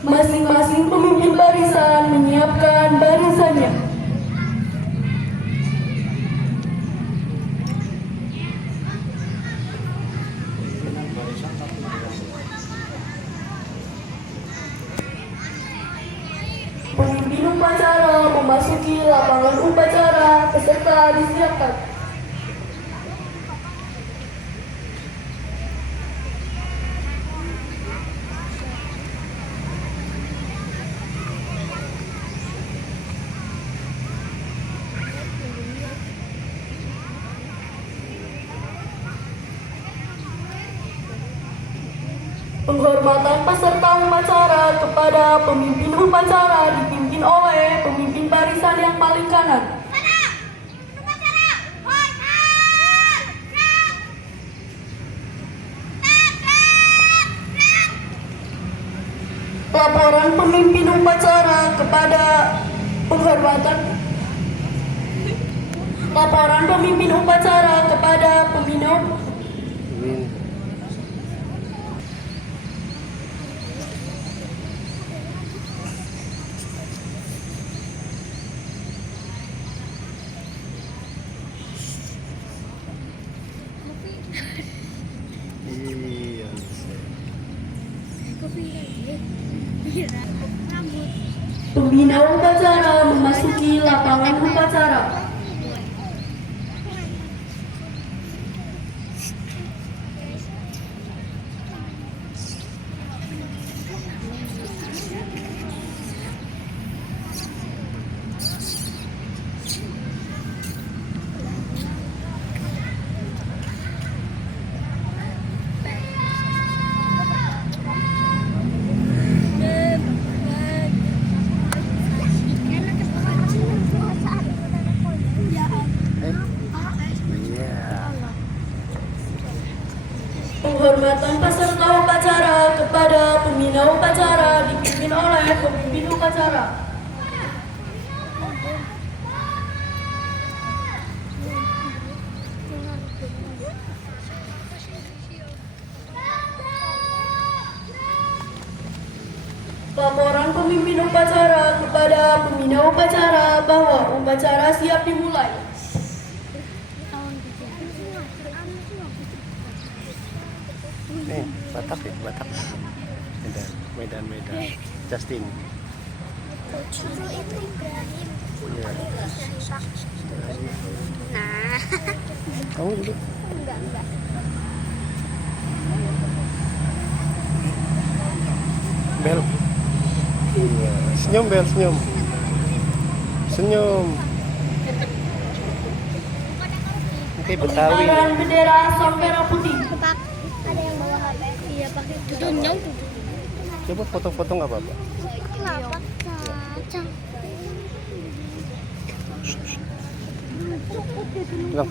Masing-masing pemimpin barisan menyiapkan barisannya. Pemimpin upacara memasuki lapangan upacara, peserta disiapkan. Penghormatan peserta upacara kepada pemimpin upacara dipimpin oleh pemimpin barisan yang paling kanan. Laporan pemimpin upacara kepada penghormatan. Laporan pemimpin upacara kepada pembina. Pembina upacara memasuki lapangan upacara. Penghormatan peserta upacara kepada pembina upacara dipimpin oleh pemimpin upacara. Laporan pemimpin upacara kepada pembina upacara bahwa upacara siap dimulai. Batak ya, Batak. Medan. Justin. Curu itu Ibrahim. Iya. Nah. Kamu duduk. Enggak. Bel. Iya. Senyum Bel, senyum. Senyum. Oke, Betawi. Pengibaran bendera sang merah putih. Ada yang bawa HP. Iya, pakai duduk. Coba foto-foto nggak apa-apa. Kelapa kacang. Bilang.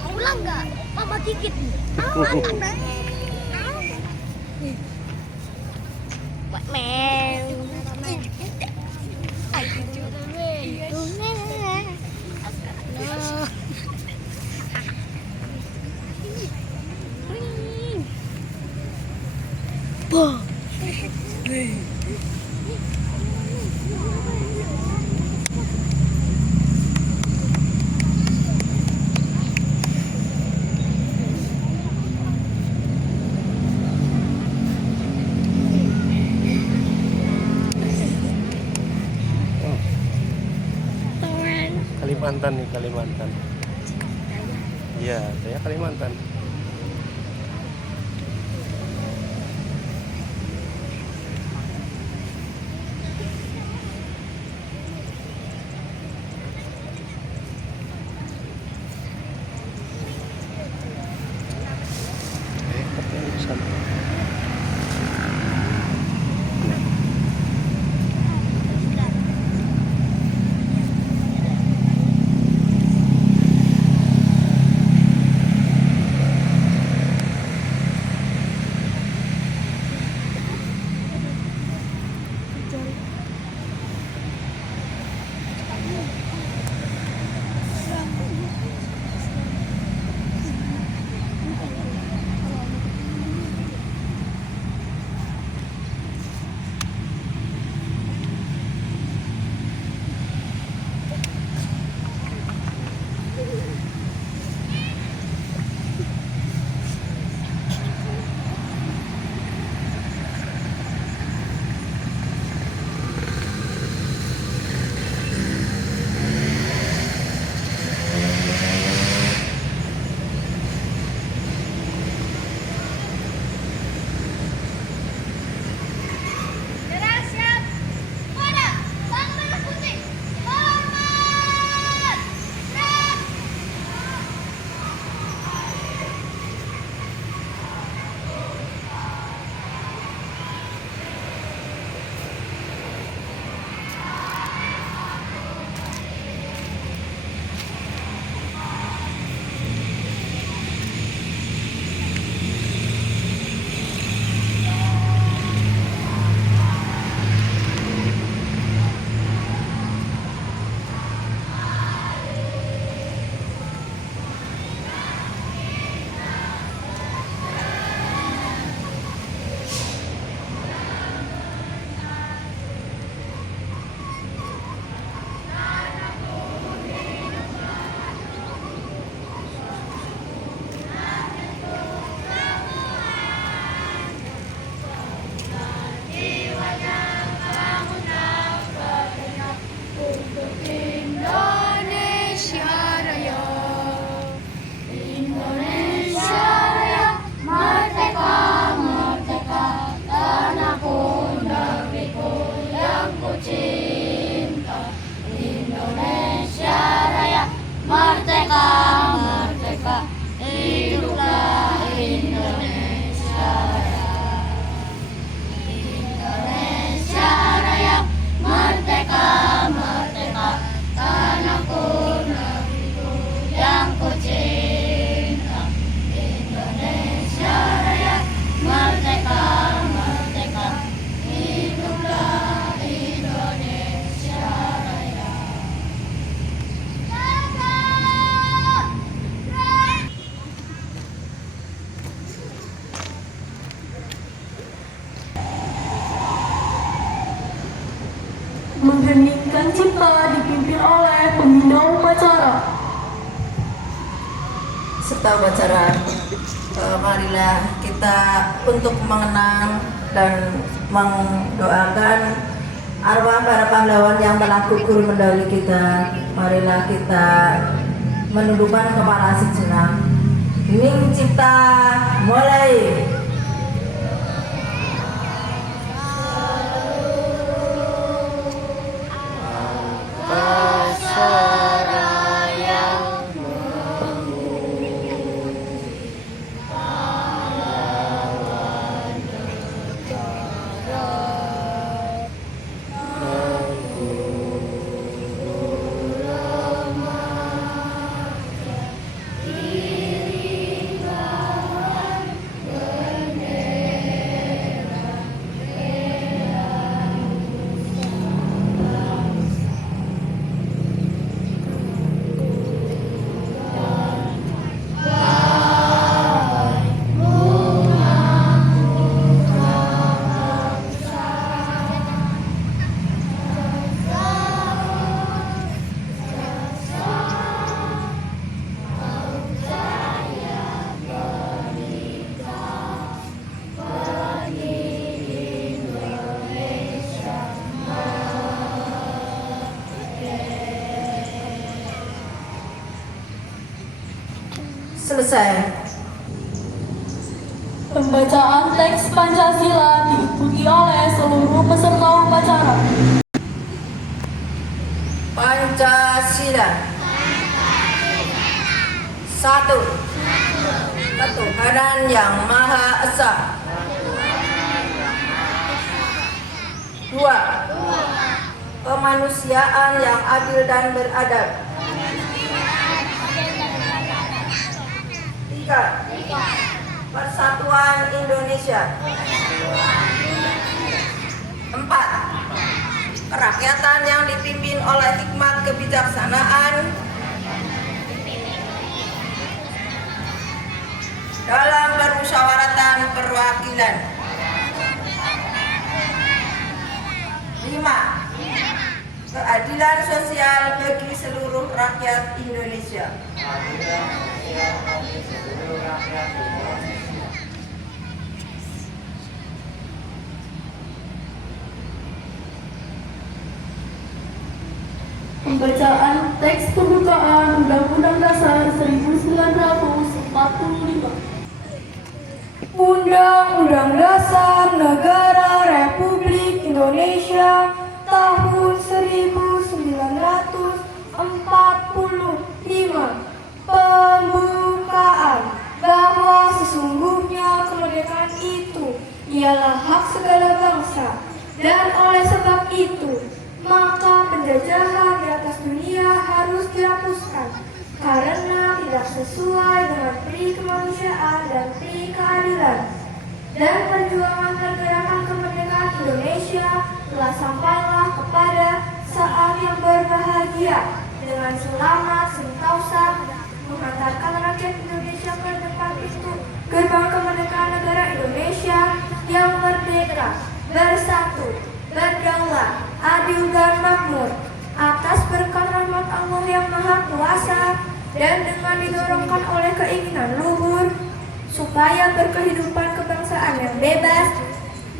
Pulang nggak? Mama gigit. Buat mel. Kalimantan nih, Kalimantan. Iya, saya Kalimantan. mengheningkan cipta dipimpin oleh pembina upacara. Serta upacara, marilah kita untuk mengenang dan mendoakan arwah para pahlawan yang telah gugur mendahului kita. Marilah kita menundukkan kepala sejenak. Hening cipta, mulai. Selesai. Pembacaan teks Pancasila diikuti oleh seluruh peserta upacara. Pancasila. Satu. Ketuhanan Yang Maha Esa. Dua. Kemanusiaan yang adil dan beradab. Tiga. Persatuan Indonesia. Empat. Kerakyatan yang dipimpin oleh hikmat kebijaksanaan dalam permusyawaratan perwakilan. 5. Keadilan sosial bagi seluruh rakyat Indonesia. Pembacaan teks pembukaan Undang-Undang Dasar 1945. Undang-Undang Dasar Negara Republik Indonesia tahun 1945. Pembukaan bahwa sesungguhnya kemerdekaan itu ialah hak segala bangsa, dan oleh sebab itu maka penjajahan di atas dunia harus dihapuskan karena tidak sesuai dengan pri kemanusiaan dan pri keadilan. Dan perjuangan pergerakan kemerdekaan Indonesia telah sampailah kepada saat yang berbahagia dengan selamat sentosa mengantarkan rakyat Indonesia ke depan itu gerbang kemerdekaan negara Indonesia yang merdeka, bersatu, berdaulat, adil dan makmur atas berkat rahmat Allah yang Maha Kuasa, dan dengan didorongkan oleh keinginan luhur supaya berkehidupan kebangsaan yang bebas,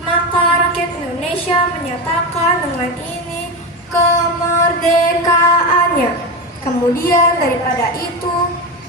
maka rakyat Indonesia menyatakan dengan ini kemerdekaannya. Kemudian daripada itu,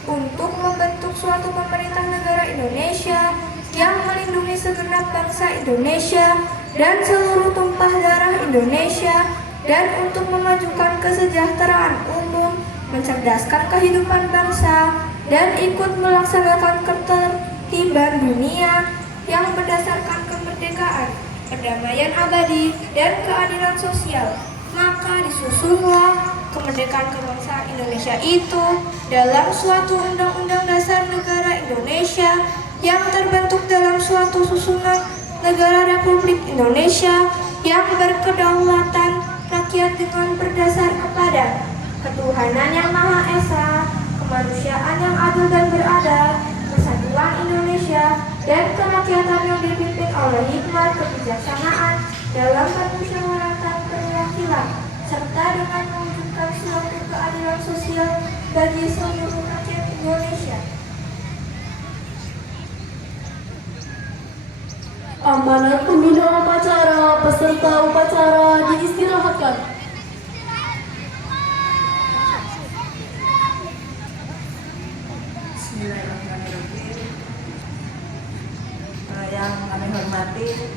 untuk membentuk suatu pemerintah negara Indonesia yang melindungi segenap bangsa Indonesia dan seluruh tumpah darah Indonesia, dan untuk memajukan kesejahteraan umum, mencerdaskan kehidupan bangsa, dan ikut melaksanakan ketertiban dunia yang berdasarkan kemerdekaan, perdamaian abadi, dan keadilan sosial, maka disusunlah kemerdekaan kebangsaan Indonesia itu dalam suatu Undang-Undang Dasar Negara Indonesia yang terbentuk dalam suatu susunan negara Republik Indonesia yang berkedaulatan rakyat dengan berdasar kepada ketuhanan yang Maha Esa, kemanusiaan yang adil dan beradab, persatuan Indonesia, dan kerakyatan yang dipimpin oleh hikmat kebijaksanaan dalam permusyawaratan perwakilan. serta dengan mewujudkan suatu keadilan sosial bagi seluruh rakyat Indonesia. Amanat pembina upacara, peserta upacara diistirahatkan. Bismillahirrahmanirrahim. Yang kami hormati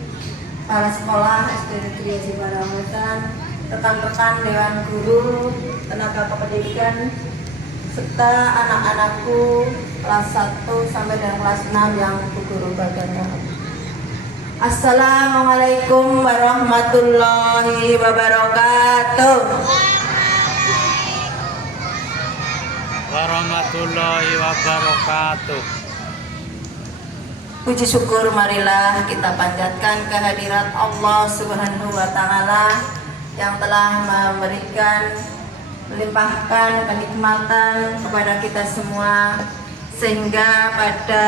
para sekolah SD Negeri Haji Paramwetan, rekan-rekan Dewan Guru, tenaga kependidikan, serta anak-anakku kelas 1 sampai dengan kelas 6 yang Bu Guru banggakan. Assalamualaikum warahmatullahi wabarakatuh. Warahmatullahi wabarakatuh. Puji syukur marilah kita panjatkan kehadirat Allah Subhanahu wa taala yang telah memberikan, melimpahkan kenikmatan kepada kita semua, sehingga pada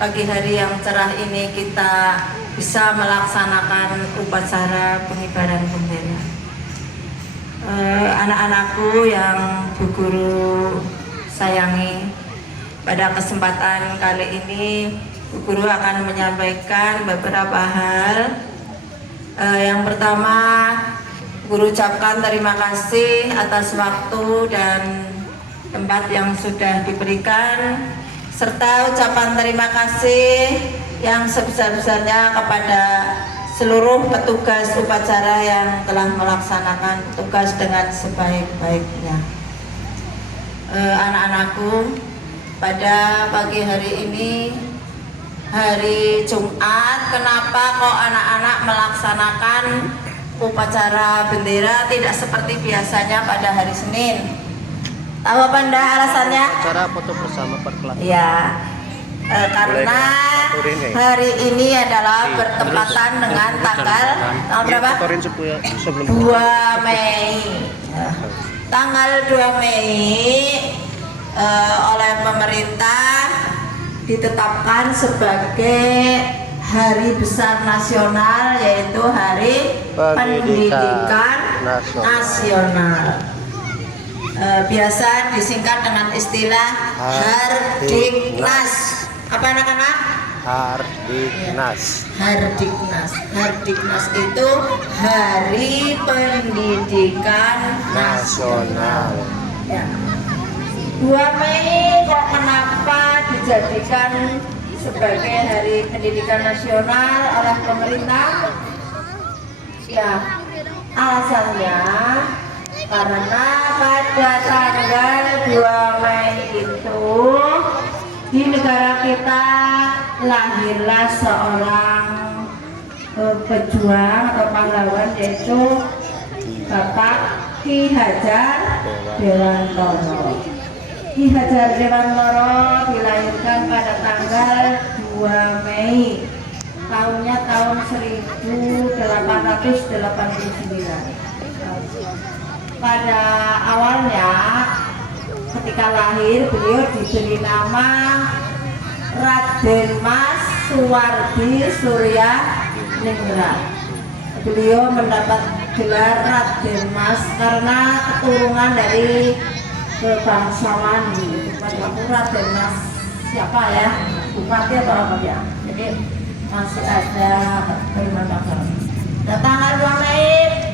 pagi hari yang cerah ini kita bisa melaksanakan upacara pengibaran bendera. Anak-anakku yang Bu Guru sayangi, pada kesempatan kali ini Bu Guru akan menyampaikan beberapa hal. Yang pertama, Guru ucapkan terima kasih atas waktu dan tempat yang sudah diberikan, serta ucapan terima kasih yang sebesar-besarnya kepada seluruh petugas upacara yang telah melaksanakan tugas dengan sebaik-baiknya. Anak-anakku, pada pagi hari ini, hari Jumat, kenapa kok anak-anak melaksanakan upacara bendera tidak seperti biasanya pada hari Senin? Tahu apa enggak alasannya? Acara foto bersama perkelab. Ya, karena hari ini adalah bertepatan dengan tanggal berapa? 2 Mei. Tanggal 2 Mei oleh pemerintah ditetapkan sebagai hari besar nasional, yaitu Hari Pendidikan Nasional. Biasa disingkat dengan istilah Hardiknas. Apa anak-anak? Hardiknas. Hardiknas. Hardiknas itu Hari Pendidikan Nasional. Ya. 2 Mei kok kenapa dijadikan sebagai Hari Pendidikan Nasional oleh pemerintah? Ya, alasannya karena pada tanggal 2 Mei itu di negara kita lahirlah seorang pejuang atau pahlawan, yaitu Bapak Ki Hajar Dewantara. Ki Hajar Dewantara dilahirkan pada tanggal 2 Mei, tahunnya tahun 1889. Pada awalnya ketika lahir beliau diberi nama Raden Mas Suwardi Surya Ningrat. Beliau mendapat gelar Raden Mas karena keturunan dari bangsawan. Raden Mas siapa ya? Bupati atau apa ya? Jadi masih ada keturunan. Nah, tanggal 2 Mei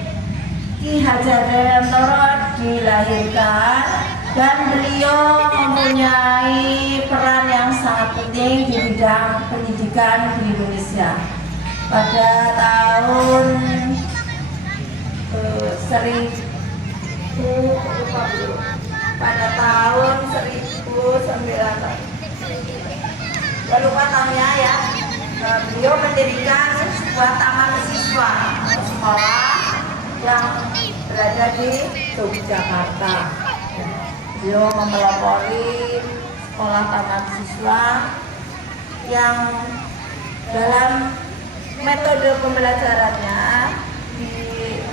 Ki Hajar Dewantara dilahirkan, dan beliau mempunyai peran yang sangat penting di bidang pendidikan di Indonesia. Pada tahun 1900 lupa tahunnya ya, beliau mendirikan sebuah taman siswa sekolah yang berada di Yogyakarta. Beliau mempelopori sekolah taman siswa yang dalam metode pembelajarannya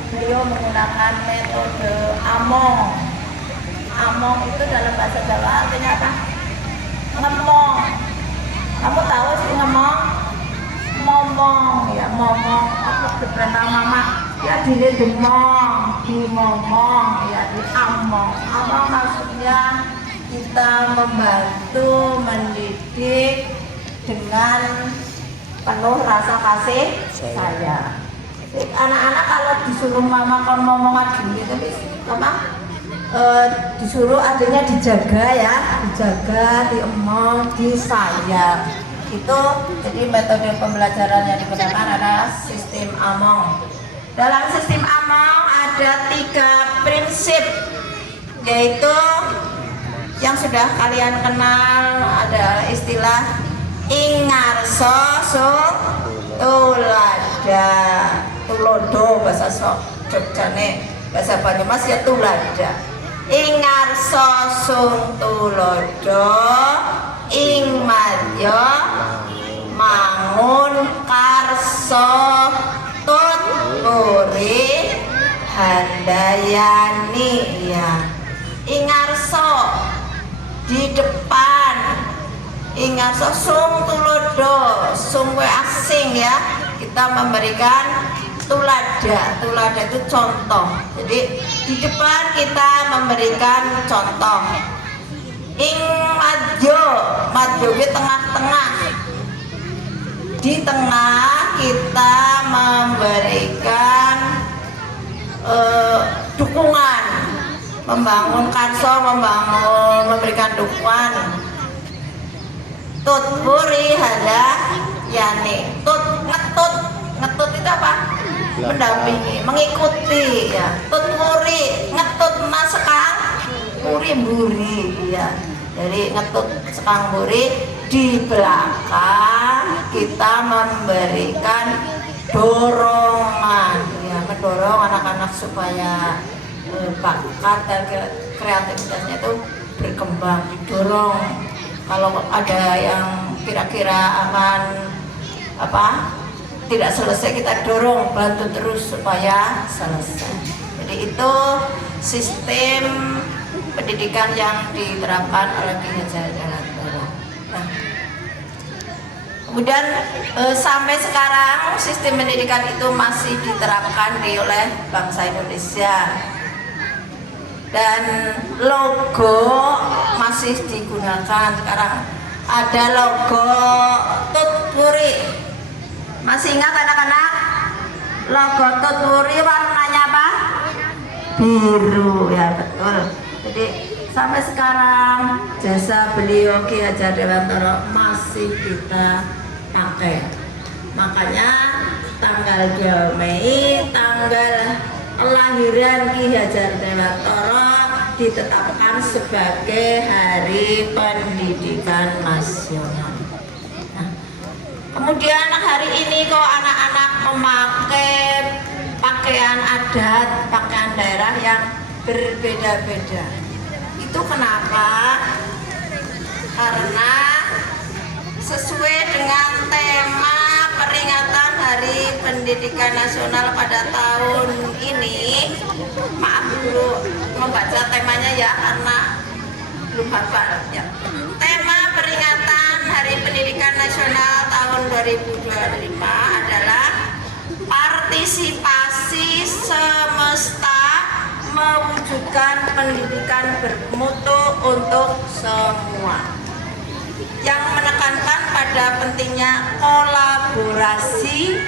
beliau menggunakan metode among. Among itu dalam bahasa Jawa artinya apa? Ngemong. Kamu tahu sih ngemong? Ngomong ya, ngomong apa berperintah mama. ya dimomong, ya diamong. Apa maksudnya? Kita membantu mendidik dengan penuh rasa kasih sayang. Anak-anak kalau disuruh mama kalau ngomongan gini tapi disuruh artinya dijaga ya, dijaga, diemong, disayang. Itu jadi metode pembelajaran yang digunakan adalah sistem among. Dalam sistem among ada 3 prinsip, yaitu yang sudah kalian kenal, ada istilah ingarso sung tulada, tulodo bahasa Jogjane, bahasa Banyumas ya tulada. Ingarso sung tulodo ing madya mangun karso tut muri handayani ya. Ingarso di depan, ingarso sung tulodo, sung we asing ya, kita memberikan tulada. Tulada itu contoh, jadi di depan kita memberikan contoh. Ing madyo, madyo di tengah-tengah, di tengah kita memberikan dukungan, membangun karso, memberikan dukungan. Tut puri hada yani, ngetut itu apa? Mendampingi, mengikuti ya. Tut puri, ngetut mas sekang puri buri ya. Jadi ngetut sekang buri, di belakang kita memberikan dorongan ya, mendorong anak-anak supaya bakat dan kreativitasnya itu berkembang, didorong. Kalau ada yang kira-kira akan tidak selesai, kita dorong, bantu terus supaya selesai. Jadi itu sistem pendidikan yang diterapkan oleh Ki Hajar Dewantara. Nah, kemudian sampai sekarang sistem pendidikan itu masih diterapkan oleh bangsa Indonesia. Dan logo masih digunakan sekarang. Ada logo Tutpuri. Masih ingat anak-anak? Logo Tutpuri warnanya apa? Biru ya, betul. Jadi sampai sekarang jasa beliau Ki Hajar Dewantara masih kita pakai. Makanya tanggal 2 Mei, tanggal kelahiran Ki Hajar Dewantara ditetapkan sebagai Hari Pendidikan Nasional. Nah, kemudian hari ini kok anak-anak memakai pakaian adat, pakaian daerah yang berbeda-beda. Itu kenapa? Karena sesuai dengan tema peringatan Hari Pendidikan Nasional pada tahun ini, maaf dulu membaca temanya ya karena belum hafal ya. Tema peringatan Hari Pendidikan Nasional tahun 2025 adalah partisipasi semesta mewujudkan pendidikan bermutu untuk semua, yang menekankan pada pentingnya kolaborasi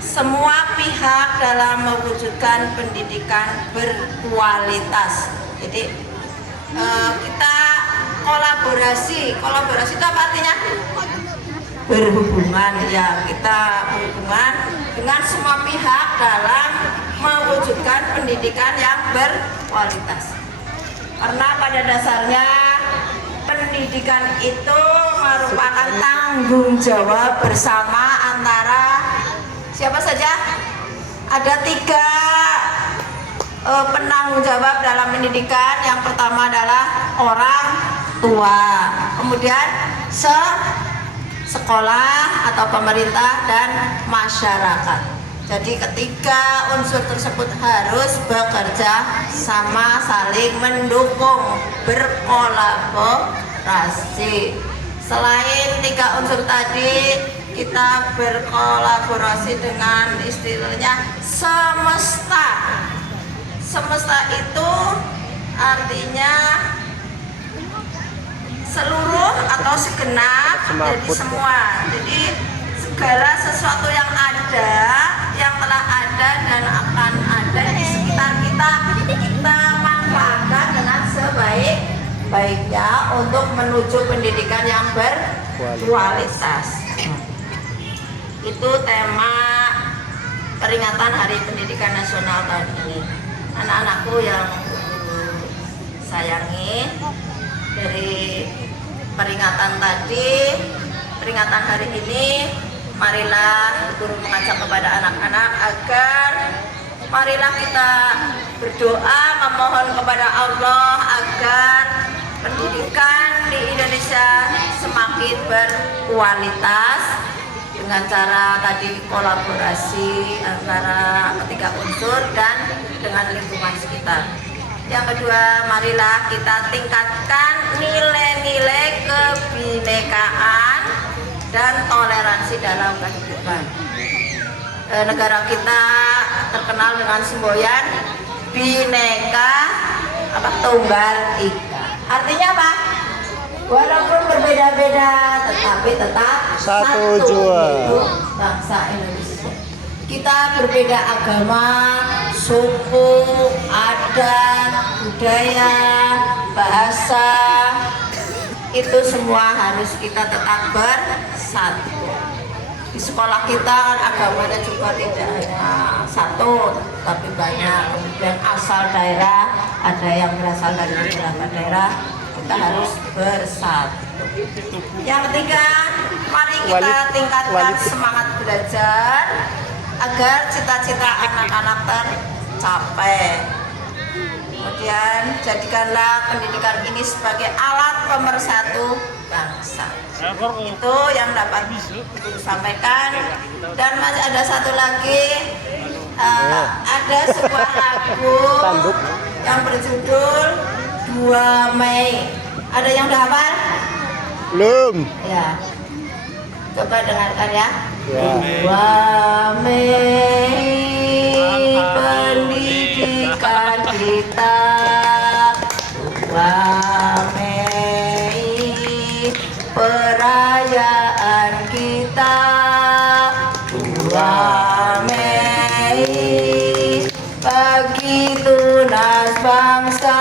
semua pihak dalam mewujudkan pendidikan berkualitas. Jadi kita kolaborasi itu apa artinya? Berhubungan ya, kita berhubungan dengan semua pihak dalam mewujudkan pendidikan yang berkualitas. Karena pada dasarnya pendidikan itu merupakan tanggung jawab bersama antara siapa saja? Ada 3 penanggung jawab dalam pendidikan. Yang pertama adalah orang tua, kemudian sekolah atau pemerintah dan masyarakat. Jadi ketiga unsur tersebut harus bekerja sama, saling mendukung, berkolaborasi. Selain 3 unsur tadi, kita berkolaborasi dengan istilahnya semesta. Semesta itu artinya seluruh atau segenap, jadi semua. Jadi segala sesuatu yang ada, yang telah ada dan akan ada di sekitar kita, kita manfaatkan dengan sebaik-baiknya untuk menuju pendidikan yang berkualitas. Itu tema peringatan Hari Pendidikan Nasional tahun ini. Anak-anakku yang sayangi, dari peringatan tadi, peringatan hari ini, marilah guru mengajak kepada anak-anak agar marilah kita berdoa memohon kepada Allah agar pendidikan di Indonesia semakin berkualitas dengan cara tadi kolaborasi antara ketiga unsur dan dengan lingkungan sekitar. Yang kedua, marilah kita tingkatkan nilai-nilai kebinekaan dan toleransi dalam kehidupan. Negara kita terkenal dengan semboyan Bhinneka Tunggal Ika. Artinya apa? Walaupun berbeda-beda, tetapi tetap Satu jua. yaitu bangsa Indonesia. Kita berbeda agama, suku, adat, budaya, bahasa, itu semua harus kita tetap bersatu. Di sekolah kita kan agamanya juga tidak hanya satu, tapi banyak. Kemudian asal daerah, ada yang berasal dari beberapa daerah, kita harus bersatu. Yang ketiga, mari kita tingkatkan semangat belajar agar cita-cita anak-anak tercapai. Kemudian jadikanlah pendidikan ini sebagai alat pemersatu bangsa. Itu yang dapat Ibu sampaikan. Dan masih ada satu lagi, ada sebuah lagu yang berjudul 2 Mei. Ada yang udah hafal? Belum. Ya. Coba dengarkan ya. 2 Ya. Mei pendidikan kita, 2 Mei perayaan kita, 2 Mei bagi tunas bangsa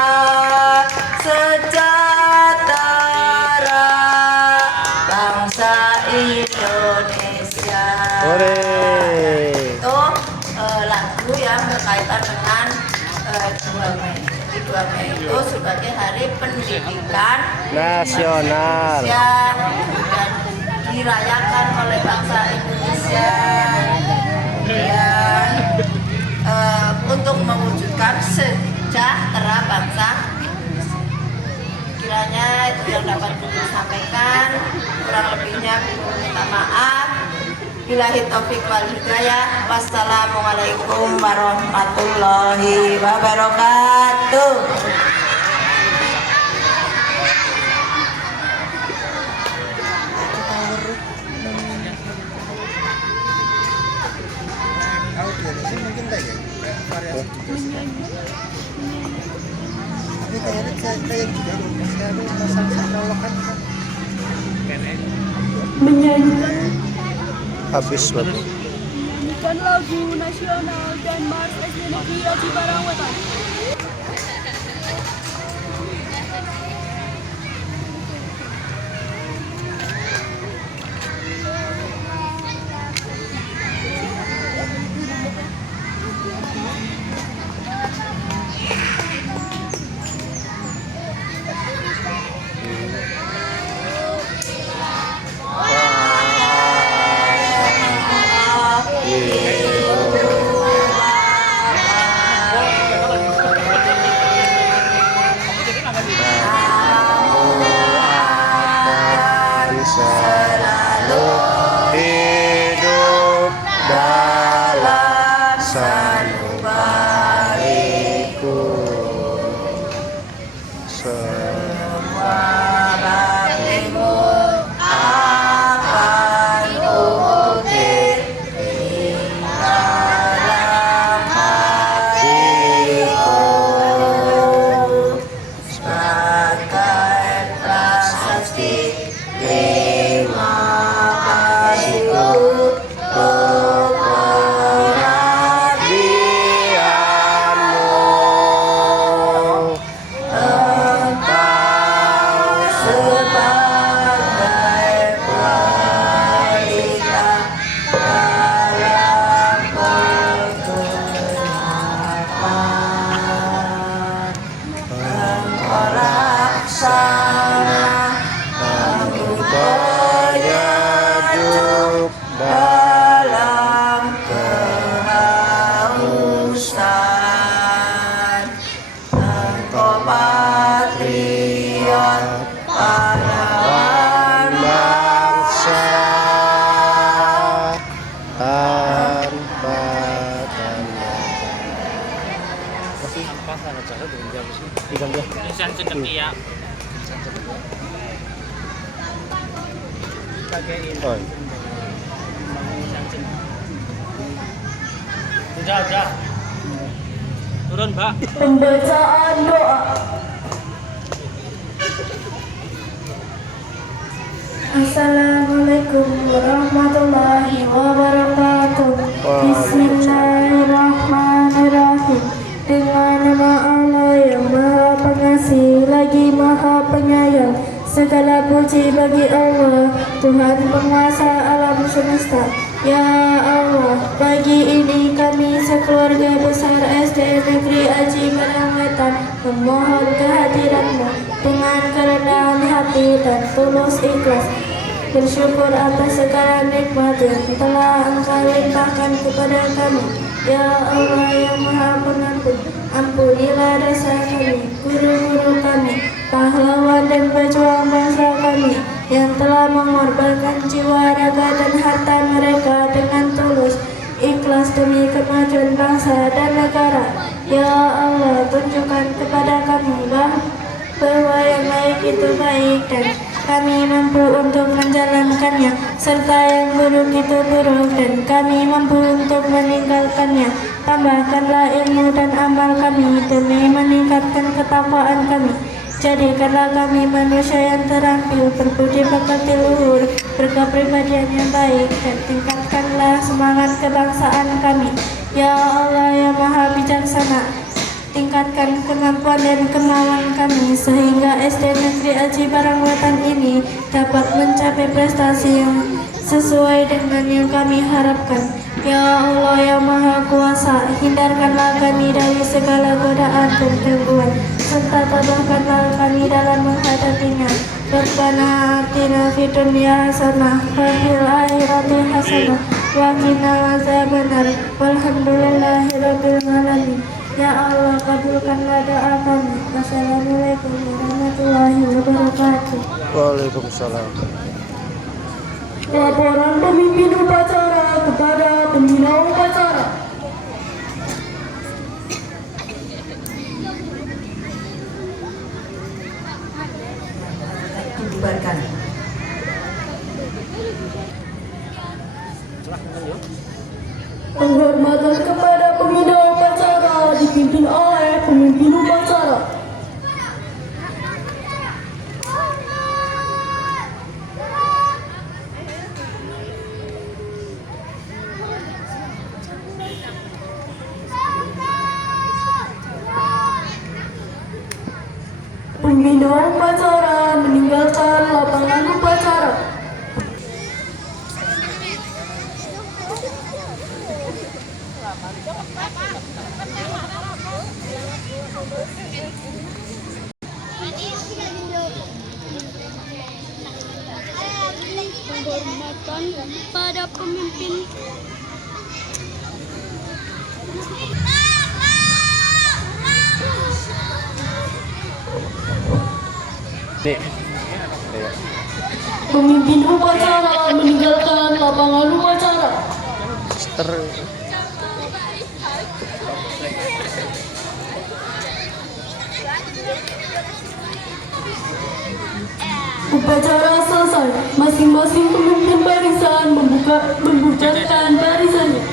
sejahtera bangsa Indonesia. Ore. Itu lagu yang berkaitan dengan 2 Mei. Jadi 2 Mei itu sebagai Hari Pendidikan Nasional. dan dirayakan oleh bangsa Indonesia. Kemudian untuk mewujudkan sejahtera bangsa Indonesia. Kiranya itu yang dapat saya sampaikan. Kurang lebihnya minta maaf. Billahi taufiq wal hidayah. Wassalamualaikum warahmatullahi wabarakatuh. Audionya mungkin kayak variasi juga sih. Tapi kayaknya kayak juga masih ada masalah kan. Menyanyikan Habis waktu. menyanyikan lagu nasional dan Mars SD Negeri Aji Barang Wetan. Ikan dia. Insan cendekia. Oh. Udah. Turun, Mbak. Pembacaan doa. Assalamualaikum warahmatullahi wabarakatuh. Bismillahirrahmanirrahim. Dengan nama Allah yang Maha Pengasih lagi Maha Penyayang. Segala puji bagi Allah, Tuhan penguasa alam semesta. Ya Allah, pagi ini kami sekeluarga besar SD Negeri Aji Barangwetan memohon kehadiran-Mu dengan kerendahan hati dan tulus ikhlas. Bersyukur atas segala nikmat yang telah Engkau limpahkan kepada kami. Ya Allah yang Maha Pengampun, ampunilah dosa kami, guru-guru kami, pahlawan dan pejuang bangsa kami yang telah mengorbankan jiwa, raga dan harta mereka dengan tulus, ikhlas demi kemajuan bangsa dan negara. Ya Allah, tunjukkan kepada kami bahwa yang baik itu baik dan kami mampu untuk menjalankannya, serta yang buruk itu buruk dan kami mampu untuk meninggalkannya. Tambahkanlah ilmu dan amal kami demi meningkatkan ketakwaan kami. Jadikanlah kami manusia yang terampil, berbudi pekerti luhur, berkepribadian yang baik, dan tingkatkanlah semangat kebangsaan kami. Ya Allah yang Maha Bijaksana, tingkatkan kemampuan dan kemauan kami sehingga SD Negeri Aji Barangwetan ini dapat mencapai prestasi yang sesuai dengan yang kami harapkan. Ya Allah yang Maha Kuasa, hindarkanlah kami dari segala godaan dan gangguan, serta tabahkanlah kami dalam menghadapinya. Rabbana atina fid dunya hasanah wa fil akhirati hasanah wa qina adzabannar. Walhamdulillahirabbil alamin. Ya Allah, kabulkanlah doa kami. Wassalamualaikum warahmatullahi wabarakatuh. Waalaikumsalam. Laporan pemimpin upacara kepada pembina upacara. Dibubarkan. Penghormatan kepada pembina upacara dipimpin oleh pemimpin upacara. Pembina upacara meninggalkan lapangan upacara. Penghormatan pada pemimpin. Nih. Pemimpin upacara meninggalkan lapangan upacara. Upacara selesai. Masing-masing pemimpin barisan membubarkan barisannya.